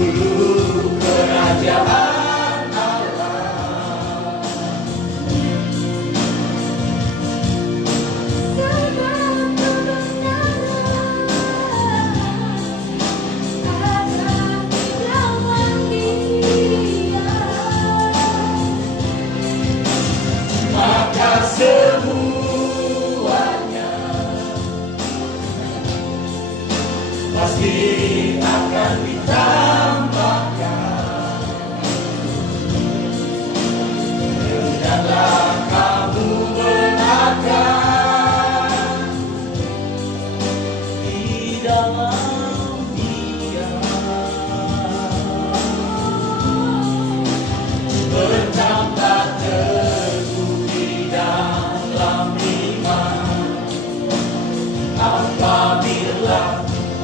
dulu kerajaan Allah. Sebab kebenaran ada di dalam Dia, Maka semuanya pasti akan ditambahkan. Hendaklah kamu benarkan di dalam Dia, bertambah teguh di dalam iman. Apabila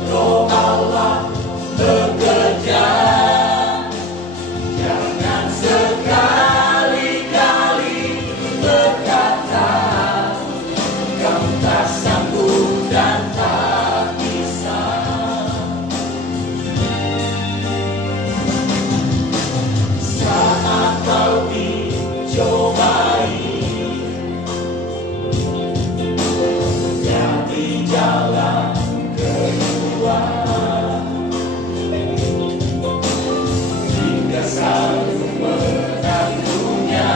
Roh Allah bekerja, jangan sekali-kali berkata kamu tak sanggup dan tak bisa. Saat kau dicobai, jadi jalan kedua, hingga selalu menanggungnya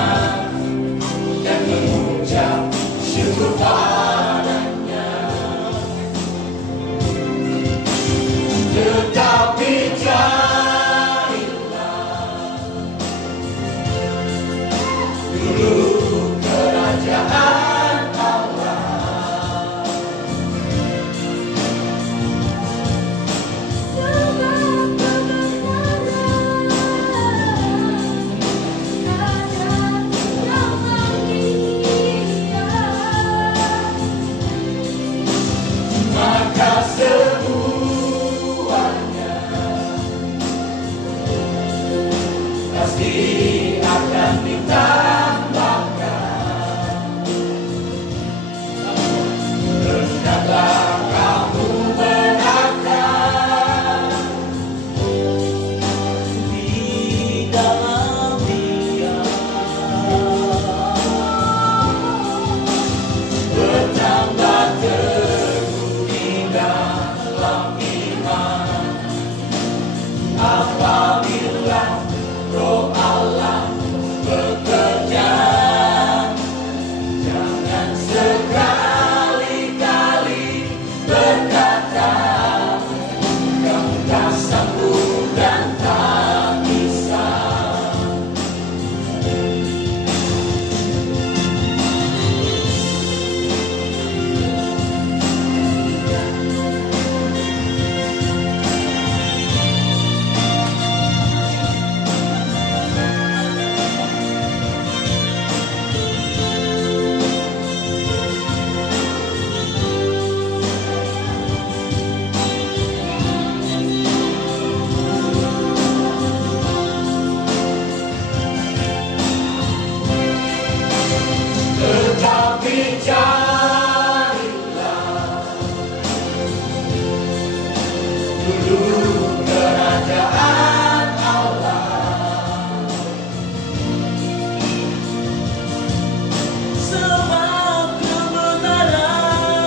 dan mengucap syukur padanya. Tetapi carilah dulu kerajaan Allah. sebab kebenaran ada di dalam Dia, Maka semuanya pasti akan ditambahkan. Hendaklah kamu benarkan di dalam Dia, bertambah teguh di dalam iman. Apabila Roh Allah bekerja, jangan sekali-kali berkata kamu tak sanggup dan tak bisa. Tetapi carilah dulu kerajaan Allah. Sebab kebenaran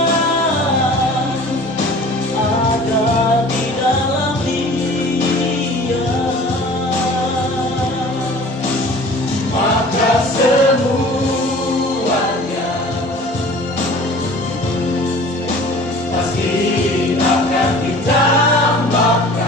ada di dalam Dia, maka semuanya pasti akan ditambahkan.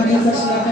Mari persilakan